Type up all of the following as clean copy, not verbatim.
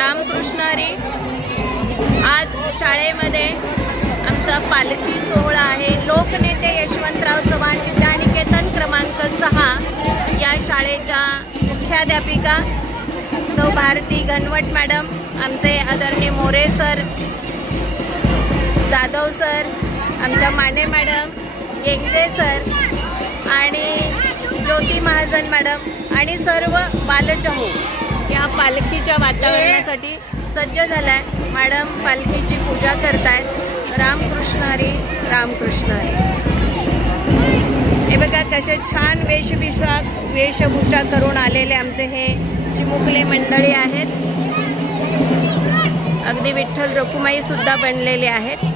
रामकृष्ण हरी. आज शाळेमध्ये आमचा पालखी सोहळा आहे. लोकनेते यशवंतराव चव्हाण विद्यानिकेतन क्रमांक 6 या शाळेच्या मुख्याध्यापिका सौ भारती गणवट मॅडम, आमचे आदरणीय मोरे सर, जाधव सर, आमच्या माने मॅडम, येंगजे सर आणि ज्योती महाजन मॅडम आणि सर्व बालचमू या पालखीच्या वातावरणासाठी सज्ज झाला आहे. मॅडम पालखीची पूजा करतायत. रामकृष्ण हरी, रामकृष्ण हरी. हे बघा कसे छान वेशभूषा करून आलेले आमचे हे चिमुकले मंडळी आहेत. अगदी विठ्ठल रखुमाई सुद्धा बनलेले आहेत.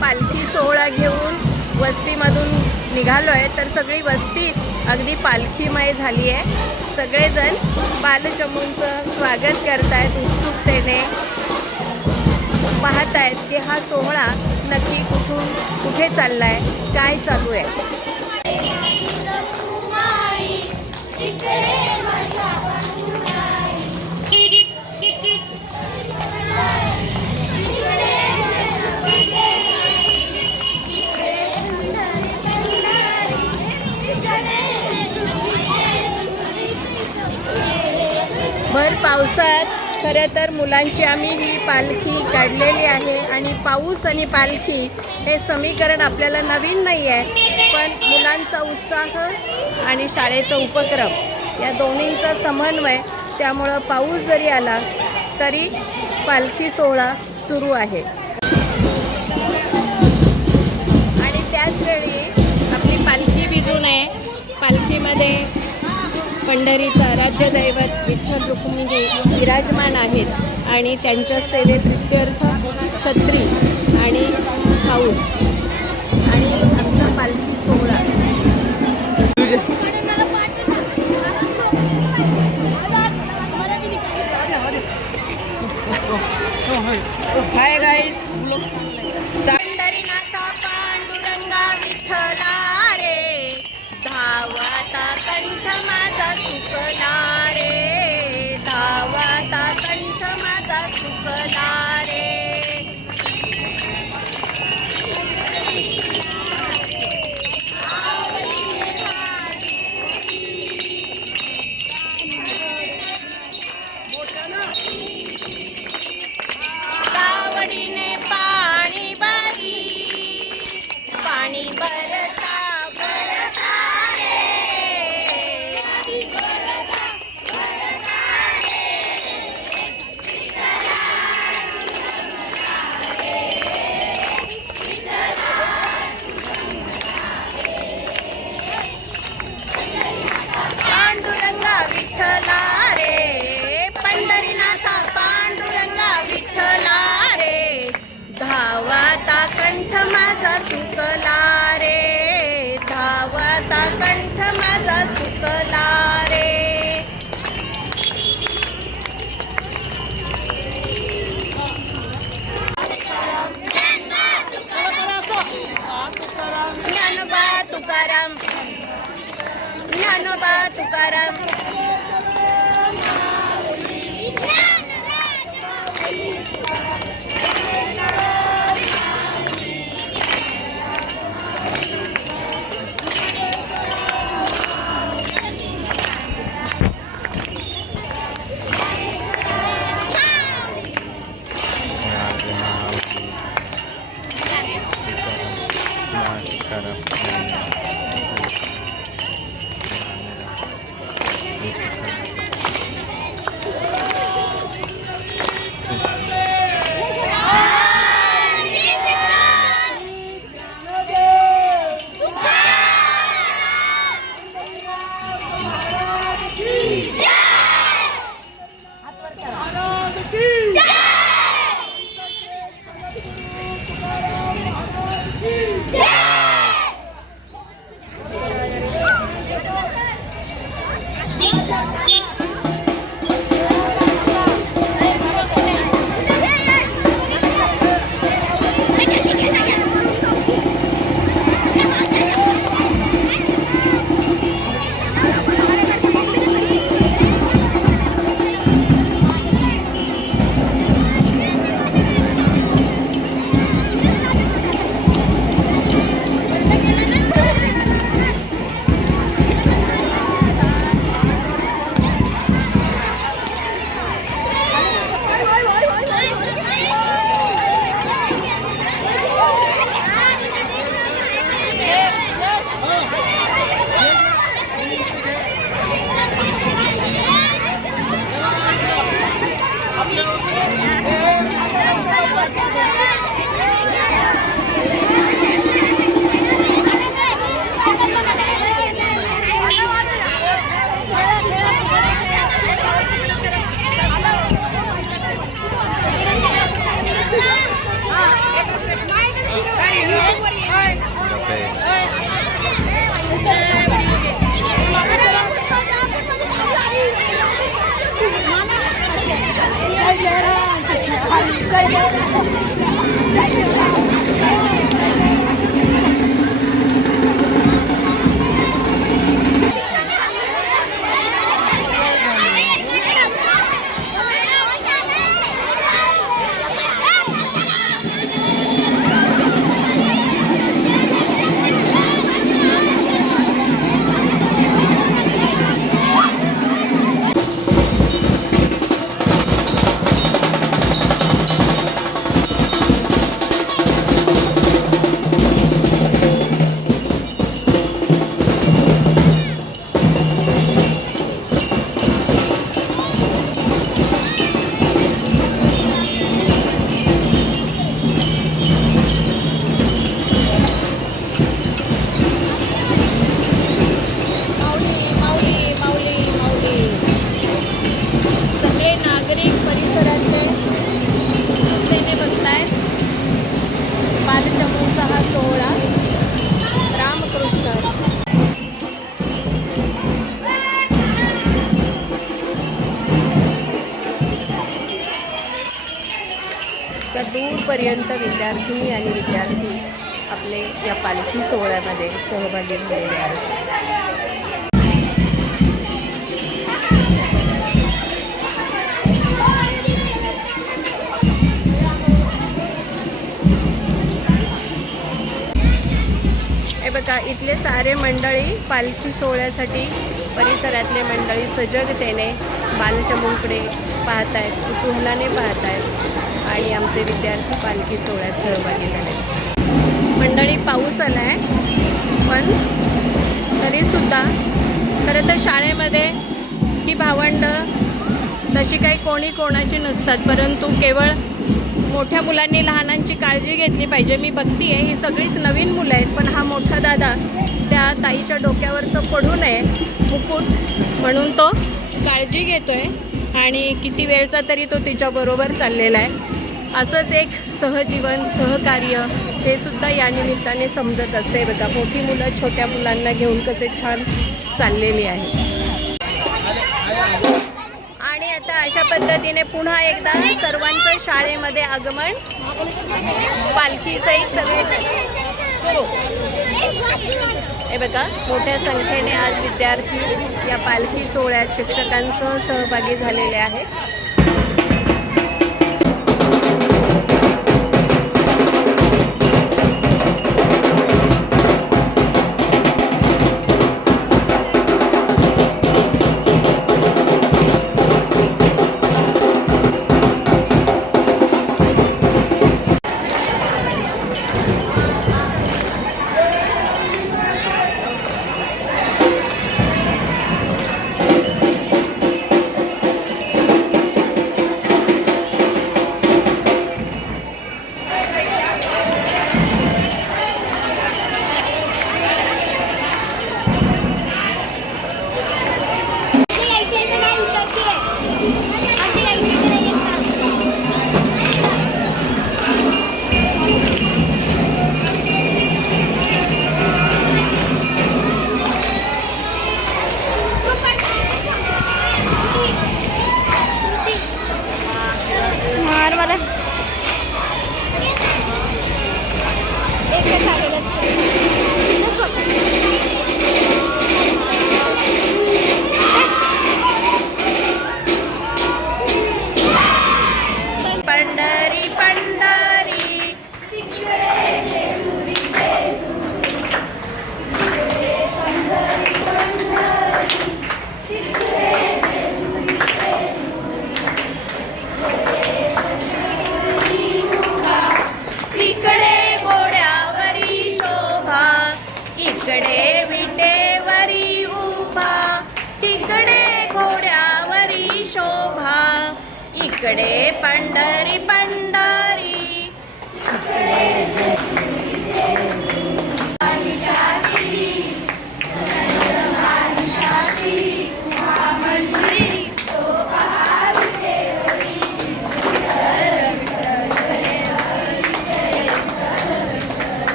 पालखी सोहळा घेऊन वस्तीमधून निघालो आहे, तर सगळी वस्तीच अगदी पालखीमय झाली आहे. सगळेजण बालचमूंचं स्वागत करतायत, उत्सुकतेने पाहत आहेत की हा सोहळा नक्की कुठे चालला आहे, काय चालू आहे. भर पावसात खरं तर मुलांची आम्ही ही पालखी काढलेली आहे आणि पाऊस आणि पालखी हे समीकरण आपल्याला नवीन नाही आहे, पण मुलांचा उत्साह आणि शाळेचा उपक्रम या दोन्हींचा समन्वय, त्यामुळं पाऊस जरी आला तरी पालखी सोहळा सुरू आहे. आणि त्याचवेळी आपली पालखी विजू नये. पालखीमध्ये पंढरीचा राज्यदैवत विठ्ठल रुक्मिणी विराजमान आहेत आणि त्यांच्या सेवेत प्रित्यर्थ छत्री आणि हाऊस आणि आमचा पालखी सोहळा. Hi guys. पंढरीनाथा पांडुरंगा विठ्ठला रे, धावाता कंठ माझा सुकला रे, धावाता कंठ माझा सुकला रे. कावडीने पाणी बारी, पाणी भरता भरता पांडुरंगा विठ्ठला रे, पंढरीनाथा पांडुरंगा विठ्ठला रे, धावाता कंठ माझा सुकला रे, धावाता कंठ माझा सुकला रे. ज्ञानोबा तुकाराम, ज्ञानोबा तुकाराम. दूरपर्यंत विद्यार्थिनी आणि विद्यार्थी आपले या पालखी सोहळ्यामध्ये सहभागी झालेले आहेत. हे बघा, इथले सारे मंडळी पालखी सोहळ्यासाठी परिसरातले मंडळी सजगतेने बालचमूंकडे पाहत आहेत, कुतूहलाने पाहत आहेत आणि आमचे विद्यार्थी पालखी सोहळ्यात सहभागी झाले. मंडळी, पाऊस आला आहे पण तरीसुद्धा खरं तर शाळेमध्ये ही भावंडं तशी काही कोणी कोणाची नसतात, परंतु केवळ मोठ्या मुलांनी लहानांची काळजी घेतली पाहिजे. मी बघती आहे ही सगळीच नवीन मुलं आहेत, पण हा मोठा दादा त्या ताईच्या डोक्यावरचं पडू नये मुकुट म्हणून तो काळजी घेतो आहे आणि किती वेळचा तरी तो तिच्याबरोबर चाललेला आहे. असंच एक सहजीवन, सहकार्य हे सुद्धा या निमित्ताने समजत असते. बघा, मोठी मुलं छोट्या मुलांना घेऊन कसे छान चाललेली आहेत. आणि आता अशा पद्धतीने पुन्हा एकदा सर्वांचं शाळेमध्ये आगमन पालखीसहित सगळे. हे बघा, मोठ्या संख्येने आज विद्यार्थी या पालखी सोहळ्यात शिक्षकांसह सहभागी झालेले आहेत. इकडे पंढरी पंढरी.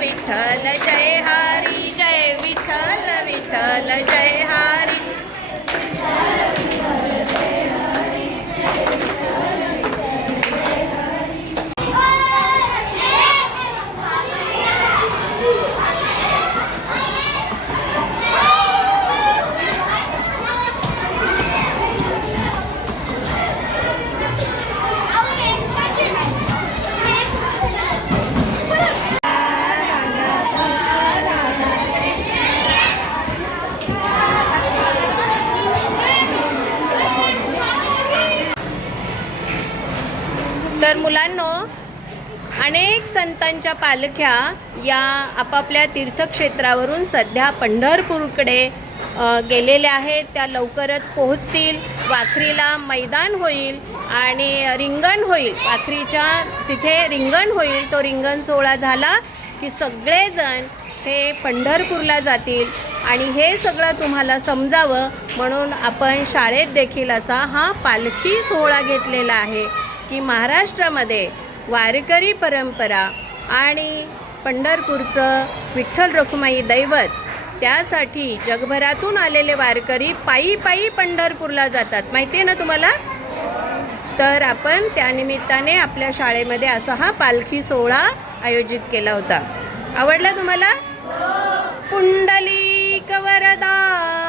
विठ्ठल जय हरी जय विठ्ठल विठ्ठल जय हरी. तर मुलांनो, अनेक संतांच्या पालख्या या आपापल्या तीर्थक्षेत्रावरून सध्या पंढरपूरकडे गेलेल्या आहेत. त्या लवकरच पोहोचतील. वाखरीला मैदान होईल आणि रिंगण होईल. वाखरीच्या तिथे रिंगण होईल. तो रिंगण सोहळा झाला की सगळेजण हे पंढरपूरला जातील. आणि हे सगळं तुम्हाला समजावं म्हणून आपण शाळेत देखील असा हा पालखी सोहळा घेतलेला आहे की महाराष्ट्रामध्ये वारकरी परंपरा आणि पंढरपूरचं विठ्ठल रखुमाई दैवत, त्यासाठी जगभरातून आलेले वारकरी पायी पायी पंढरपूरला जातात. माहिती आहे ना तुम्हाला? तर आपण त्यानिमित्ताने आपल्या शाळेमध्ये असा हा पालखी सोहळा आयोजित केला होता. आवडला तुम्हाला? पुंडलिक वरदा